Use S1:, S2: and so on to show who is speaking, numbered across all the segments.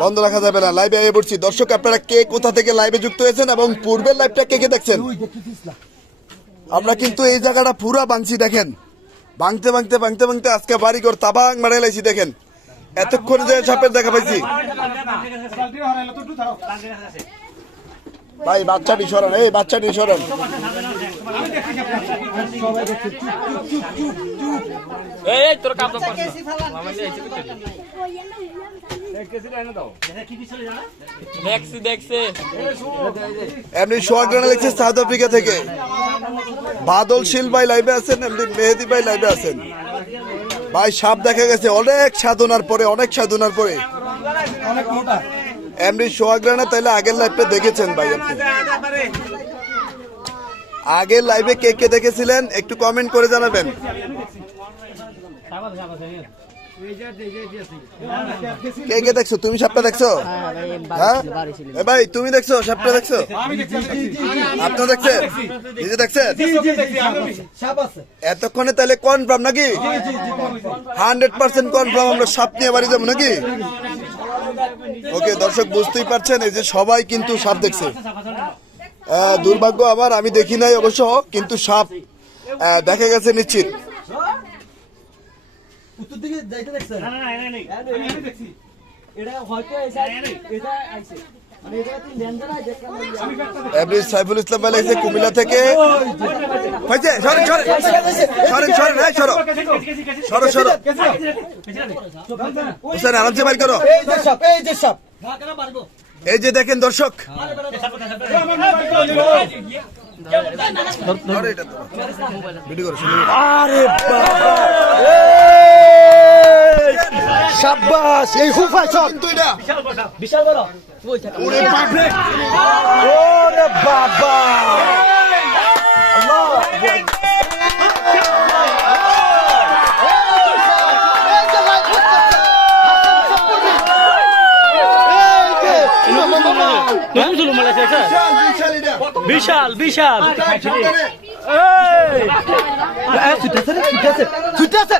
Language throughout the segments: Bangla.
S1: বন্ধ রাখা যাবে না। লাইভে আগে পড়ছি। দর্শক, আপনারা কে কোথা থেকে লাইভে যুক্ত হয়েছেন এবং পূর্বের লাইভটা কে কে দেখছেন? আমরা কিন্তু এই জায়গাটা পুরা ভাঙছি, দেখেন। ভাঙতে ভাঙতে ভাঙতে ভাঙতে আজকে বাড়ি ঘর তাবাং মারে লাইছি, দেখেন। এতক্ষণ যে সাপের দেখা পাইছি। ভাই বাচ্চাটি সরান এই বাচ্চাটি সরান
S2: এই তোর কাপ
S1: এমনি সোয়াগ্রানা লিখছে সাউথ আফ্রিকা থেকে। বাদল শীল ভাই লাইভে আছেন এমনি মেহেদি ভাই লাইভে আছেন। ভাই সাপ দেখা গেছে। অনেক সাধনার পরে অনেক সাধনার পরে। এমনি সোয়াগ্রানা তাইলে আগের লাইভটা দেখেছেন ভাই আপনি। আগের লাইভে কে কে দেখেছিলেন? একটু কমেন্ট করে জানাবেন। কে কে দেখছ? তুমি সাপটা দেখছ? হ্যাঁ? ভাই, তুমি দেখছ? সাপটা দেখছ? আপনি দেখছেন? নিজে দেখছেন? এতক্ষণে তাহলে কনফার্ম নাকি? হান্ড্রেড পার্সেন্ট কনফার্ম আমরা সাপ নিয়ে বাড়ি যাব নাকি? ওকে, দর্শক বুঝতেই পারছেন, এই যে সবাই কিন্তু সাপ দেখছে। দুর্ভাগ্য আমার আমি দেখি নাই অবশ্য কিন্তু সাপ দেখা গেছে নিশ্চিত।
S3: উত্তর দিকে যাইতে দেখছেন মানে এটা
S1: এভরি সাইফুল ইসলাম ভাই লাগছে কুমিল্লা থেকে। হয়েছে সরেন সরেন সরেন সরেন এই সরো। সরো সরো। হোসেন আরামসে বাইর করো।
S3: এই যে সাপ এই যে সাপ।
S1: এই যে দেখেন দর্শক।
S3: সাব্বাস এই বিশাল বড়।
S1: ওরে
S3: বাবা।
S1: বিশাল বিশাল এটা।
S2: বিশাল বিশাল।
S3: ছুটেছে ছুটেছে ছুটেছে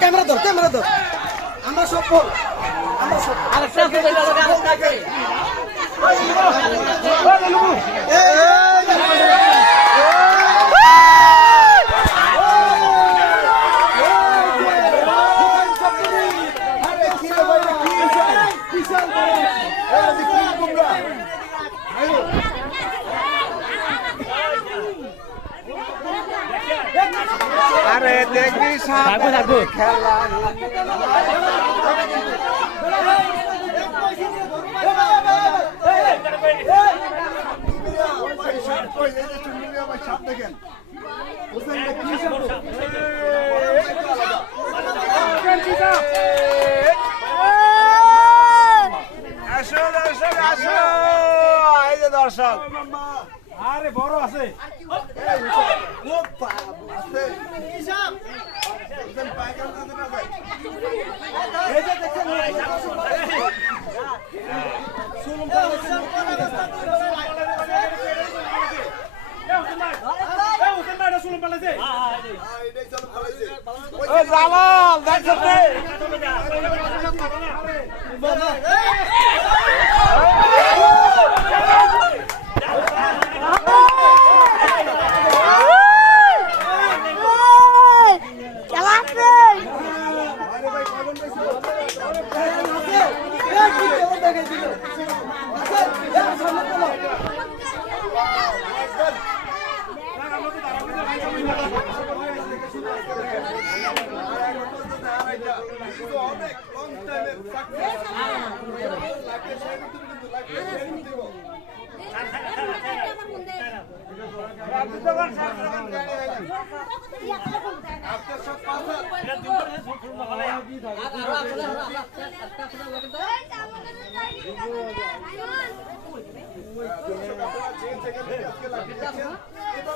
S3: ক্যামেরা ধর ক্যামেরা ধর। আমরা সফল আমরা সফল আরে দেখবি খেলা।
S2: থাকব থাকব
S4: আসো দর্শক আসো এই যে দর্শক। আরে বড় আছে। ও
S1: আছে
S4: দেখাই দিচ্ছে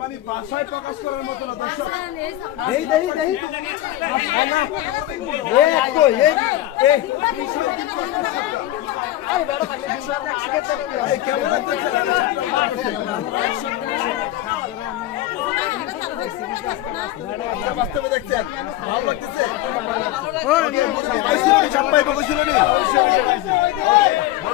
S1: মানে ভাষায় প্রকাশ করার মতো না দর্শক
S4: দেই দেই দেই এই এই এই
S1: এই ক্যামেরা দেখছে আচ্ছা, বাস্তবে দেখছেন ভালো লাগতেছে মুরব্বি পাইছিল নি?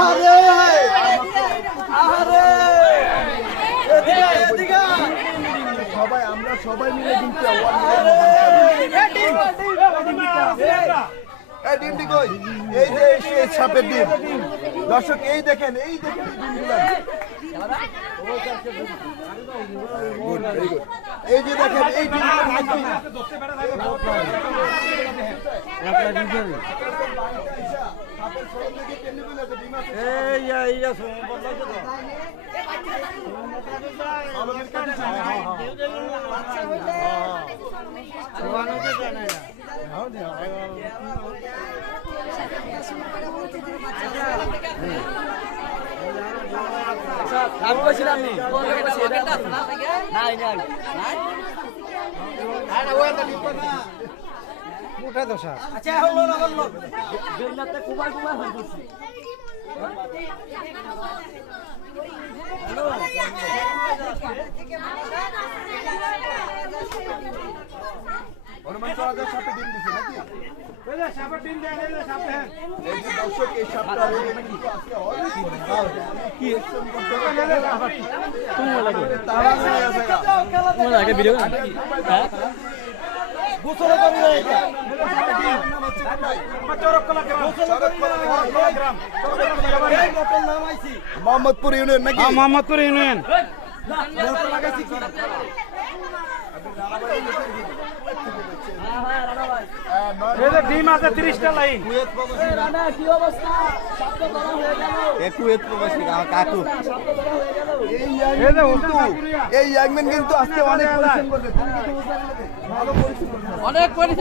S4: আরে আরে এদিকে এদিকে
S1: সবাই আমরা সবাই মিলে কিন্তু এই ডিমটি এই যে এই সাপের ডিম দর্শক এই দেখেন এই দেখেন এই. এই যে দেখেন এই ডিম আছে?
S5: আমি কইছিলাম নি নাই নাই
S4: আচ্ছা
S1: চড়া সাপে ডিম দিছে নাকি এই যে দর্শক এই সাপটা কিন্তু আজকে অনেক কি তারা হয়ে আছে গা।
S5: তোমার আগে ভিডিও হ্যাঁ
S4: গোসল করি না এটা। এই মোটর নাম আইছি।
S1: মোহাম্মদপুর ইউনিয়ন নাকি?
S3: মোহাম্মদপুর ইউনিয়ন
S4: মোটর লাগাইছি কি
S1: আহ, নয়-
S3: এই যে ডিম আছে তিরিশটা লাইন।
S5: হয়ে অনেক পরিশ্রম